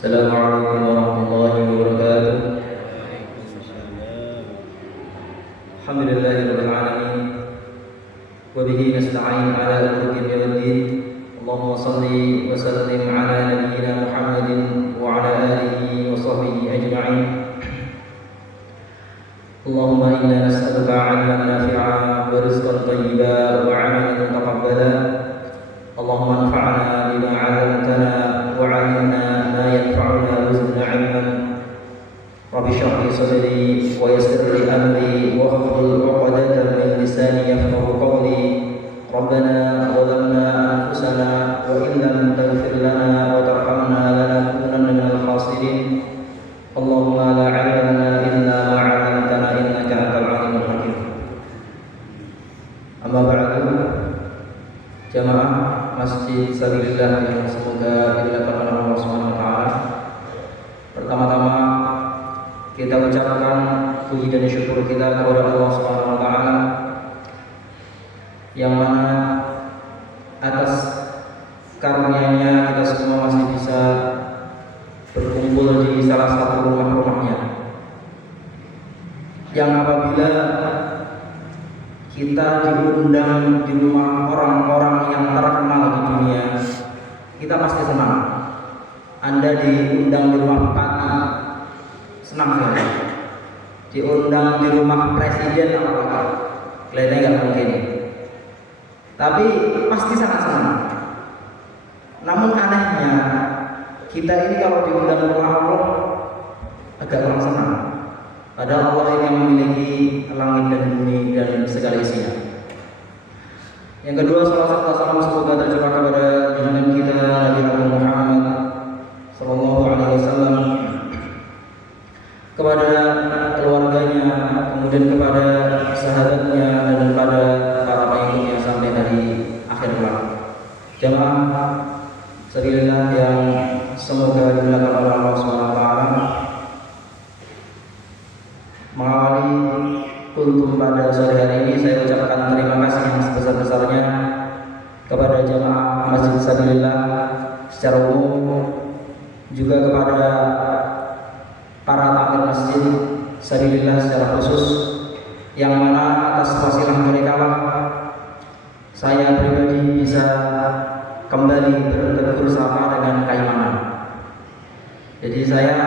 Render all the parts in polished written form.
Assalamualaikum warahmatullahi wabarakatuh. Alhamdulillahirabbil alamin. Wa bihi nasta'in ala umuri dunya waddin. Allahumma shalli wa sallim ala nabiyyina Muhammadin wa ala alihi wa sahbihi ajma'in. Allahumma inna nas'aluka 'ilman nafi'an wa rizqan thayyiban wa 'amalan mutaqabbalan. Allahumma anfa'na bima 'allamtana wa 'allimna ma yanfa'una wa zidna 'ilman. Rabbi shrah li sadri wa yassir li amri wahlul 'uqdatam min lisani yafqahu qawli. Rabbana zalamna anfusana wa in lam taghfir lana wa tarhamna lanakunanna minal khasirin. Allahumma la 'ilma lana illa ma 'allamtana innaka antal 'alimul hakim. Amma ba'du. Jamaah Masjid Sabilillah yang semoga dilakukan oleh Allah Subhanahu wa taala. Pertama-tama kita ucapkan puji dan syukur kita kepada Allah Subhanahu wa taala yang mana atas karunia-Nya kita semua masih bisa berkumpul di salah satu rumah-rumahnya, yang apabila kita diundang di rumah orang-orang yang terkenal di dunia, kita pasti senang. Anda diundang di rumah bupati, senang sekali. Diundang di rumah presiden apa-apa, kelihatannya nggak mungkin. Tapi pasti sangat senang. Namun anehnya, kita ini kalau diundang ke rumah Allah agak kurang senang. Padahal Allah yang memiliki langit dan bumi dan segala isinya. Yang kedua, salawat serta salam semoga tercurah kepada junjungan kita Nabi Muhammad sallallahu alaihi wasallam, kepada keluarganya, kemudian kepada sahabatnya, dan kepada para pengikutnya sampai hari akhir kelak. Jamaah Sabilillah yang semoga dimuliakan oleh Allah Subhanahu wa taala. Mengawali kultum pada sore hari ini, saya ucapkan terima kasih yang sebesar-besarnya kepada jamaah Masjid Sabilillah secara umum, juga kepada para takmir Masjid Sabilillah secara khusus, yang mana atas wasilah mereka lah saya pribadi bisa kembali bertegur sapa dengan Kaimanan. Jadi saya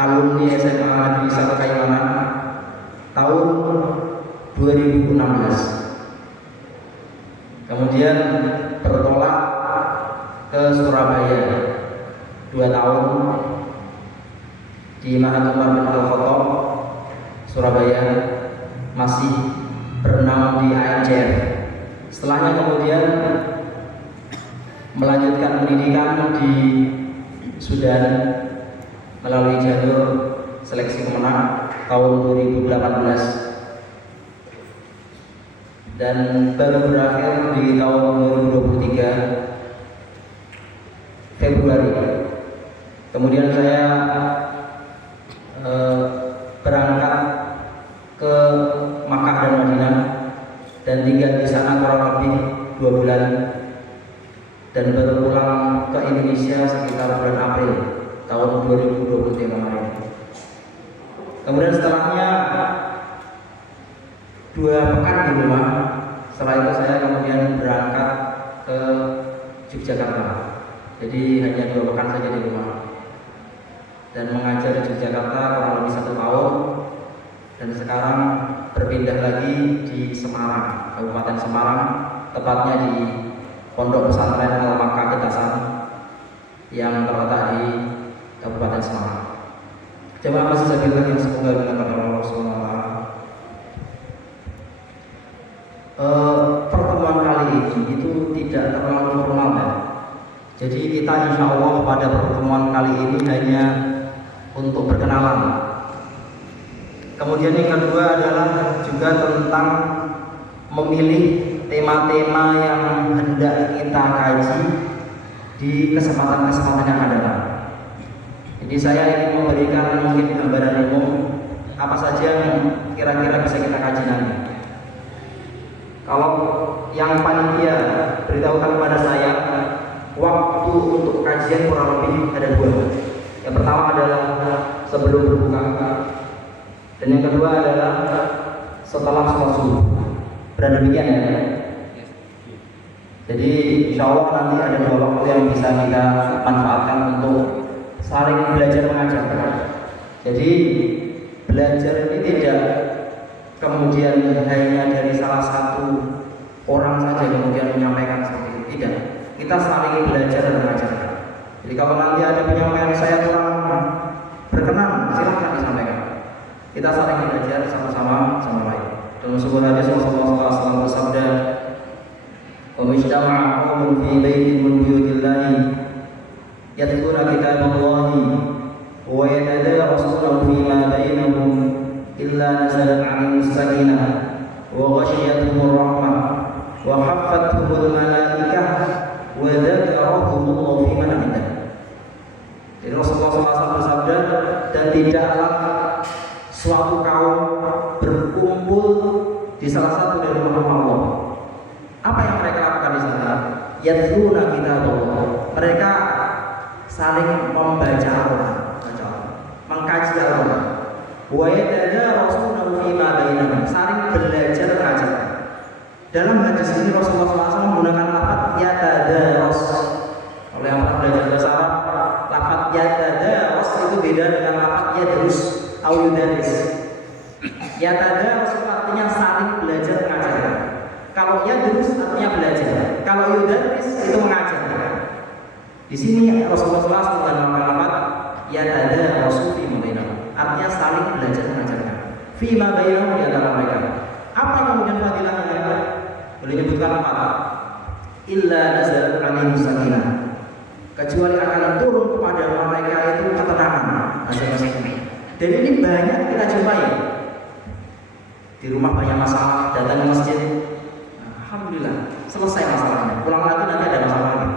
alumni SMA Negeri 1 Kaimanan tahun 2016. Kemudian bertolak ke Surabaya 2 tahun di Mahat Umar bin Al-Khattab Surabaya, masih berenang di ANCF. Setelahnya kemudian melanjutkan pendidikan di Sudan melalui jalur seleksi pemenang tahun 2018, dan baru berakhir di tahun 2023 Februari. Kemudian saya berangkat ke Makkah dan Madinah dan tinggal di sana kurang lebih 2 bulan, dan baru pulang ke Indonesia sekitar bulan April tahun 2023 kemarin. Kemudian setelahnya 2 pekan di rumah. Setelah itu saya kemudian berangkat ke Yogyakarta. Jadi hanya 2 pekan saja di rumah, dan mengajar di Yogyakarta kurang lebih 1 tahun. Dan sekarang berpindah lagi di Semarang, Kabupaten Semarang, tepatnya di Pondok Pesantren Al-Makkah Getasan yang terletak di Kabupaten Semarang. Jemaah Masjid Sabilillah yang semoga dimuliakan oleh Allah Subhanahu wa taala. Pertemuan kali ini itu tidak terlalu formal ya. Jadi kita insya Allah pada pertemuan kali ini hanya untuk berkenalan. Kemudian yang kedua adalah juga tentang memilih tema-tema yang hendak kita kaji di kesempatan-kesempatan yang ada. Jadi saya ingin memberikan mungkin gambaran umum apa saja yang kira-kira bisa kita kaji nanti. Kalau yang panitia beritahukan kepada saya, waktu untuk kajian kurang lebih ada 2. Yang sebelum berbuka. Dan yang kedua adalah setelah sholat subuh. Berada demikian ya. Jadi insya Allah nanti ada 2 waktu yang bisa kita manfaatkan untuk saling belajar mengajar. Jadi belajar ini tidak kemudian hanya dari salah satu orang saja kemudian menyampaikan seperti itu. Tidak. Kita saling belajar dan mengajar. Jadi kalau nanti ada penyampaian saya kurang berkenan, silahkan disampaikan. Kita saling belajar sama-sama sama lain. Dalam sebuah hadis Rasulullah SAW bersabda, "Wa majtama'a qaumun fi baitin min buyutillahi yatluna kitaballahi wa yatadarasunahu fima bainahum illa nazalat 'alaihim as-sakinah wa ghashiyatuhum ar-rahmah wa haffathumul malaikah wa dzakarahumullahu fi man 'indah." Jadi Rasulullah SAW bersabda, dan tidaklah suatu kaum berkumpul di salah satu dari rumah Allah. Apa yang mereka lakukan di sana? Yatluna kitaballah. Mereka saling membaca Al-Quran, mengkaji Al-Quran. Wa yatadarasunahu fima bainahum. Saling belajar mengajar. Dalam hadis ini Rasulullah SAW menggunakan lafaz yatadaras. Kalau yang pernah belajar bahasa Arab, lafaz yatadaras itu beda dengan lafaz yadrus atau yudaris. Yatadaras artinya saling belajar mengajar. Kalau yadrus artinya belajar. Kalau yudaris itu mengajar. Di sini Rasulullah SAW menggunakan lafaz yatadarasu fima bainahum. Artinya saling belajar mengajarkan. Fima bainahum di antara mereka. Apa yang kemudian fadilahnya? Boleh menyebutkan apa? Illa nazalat 'alaihim sakinah. Kecuali akan turun kepada mereka itu ketenangan. Dan ini banyak kita jumpai. Di rumah banyak masalah, datang ke masjid, alhamdulillah selesai masalahnya. Pulang lagi nanti ada masalah lagi.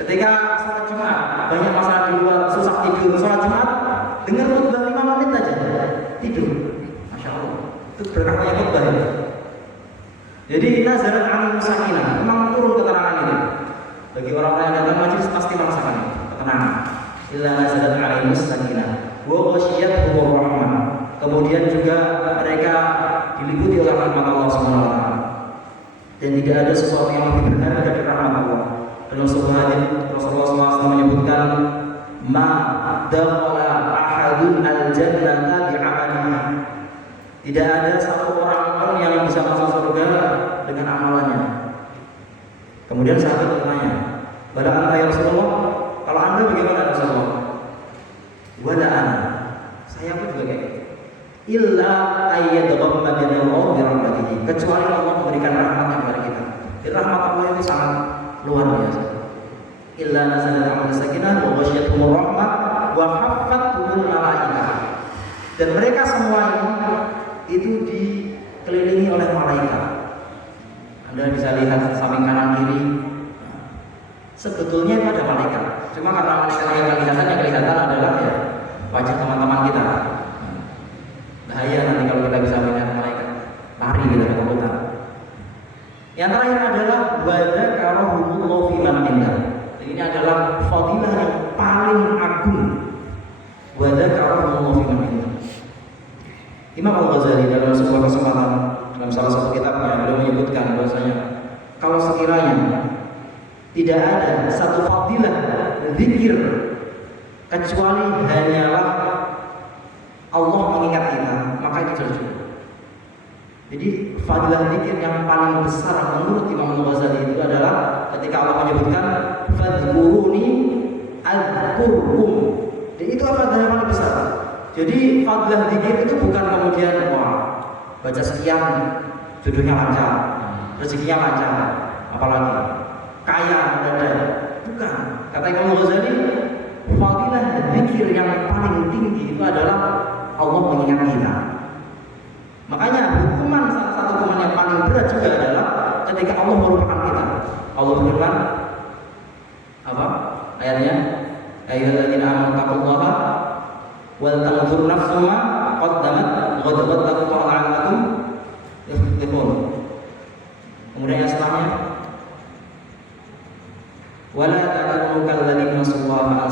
Ketika sholat Jumat banyak masalah di luar, susah tidur. Sholat Jumat dengar khutbah 5 menit aja tidur. Masya Allah, itu berkahnya khutbah ya. Jadi nazarat 'alaihim sakinah, memang turun keterangan itu. Bagi orang-orang yang datang majlis pasti merasakan ketenangan. Illa nazarat 'alaihim sakinah wa ghashiyatuhum rahmah. Kemudian juga mereka diliputi oleh rahmat Allah Subhanahu wa taala. Dan tidak ada sesuatu yang lebih benar dari rahmat Allah. Dalam sebuah hadis Rasulullah SAW menyebutkan, "Ma dakhala ahadun al-jannata bi'amalihi." Tidak ada satu orang pun yang bisa masuk surga dengan amalannya. Kemudian sahabat bertanya, "Bala anta ya Rasulullah?" Kalau Anda bagaimana Rasulullah? "Wala ana." Saya pun juga kayak gitu. Illa ayyadghammadana Allah bi rahmatihi. Kecuali Allah memberikan rahmatnya kepada kita. Dan rahmat Allah itu sangat luar biasa. Illa nazalat 'alaihim sakinah wa ghashiyatuhum rahmah wa haffathumul malaikah. Dan mereka semua itu dikelilingi oleh malaikat. Anda bisa lihat samping kanan kiri. Sebetulnya itu ada malaikat. Cuma karena malaikat yang kelihatan adalah ya wajah teman-teman kita. Bahaya nanti kalau kita bisa melihat malaikat, lari kita ketakutan. Yang terakhir adalah wadzakarahumullahu fi man indah. Ini adalah fadilah yang paling agung. Wadzakarahumullahu fi man indah. Imam Al-Ghazali dalam sebuah kesempatan dalam salah satu kitabnya beliau menyebutkan bahwasanya kalau sekiranya tidak ada satu fadilah zikir kecuali hanyalah Allah mengingat kita, maka itu sudah cukup. Jadi fadilah zikir yang paling besar menurut Imam Al-Ghazali itu adalah ketika Allah menyebutkan fadhkuruni adzkurkum. Dan itu fadilah yang paling besar. Jadi fadilah zikir itu bukan kemudian baca sekian jodohnya lancar, rezekinya lancar, apalagi kaya dan bukan. Kata Imam Al-Ghazali, fadilah zikir yang paling tinggi itu adalah Allah mengingat kita. Makanya hukuman, salah satu hukuman yang paling berat juga adalah ketika Allah melupakan kita. Allah berfirman apa? Ayatnya, ayyuhalladzina amanu taqullaha wal tanzur nafsum ma qaddamat ghadab taqullaha la'allakum tuflihun. Kemudian yang setelahnya, wala takunu kalladzina nasallaha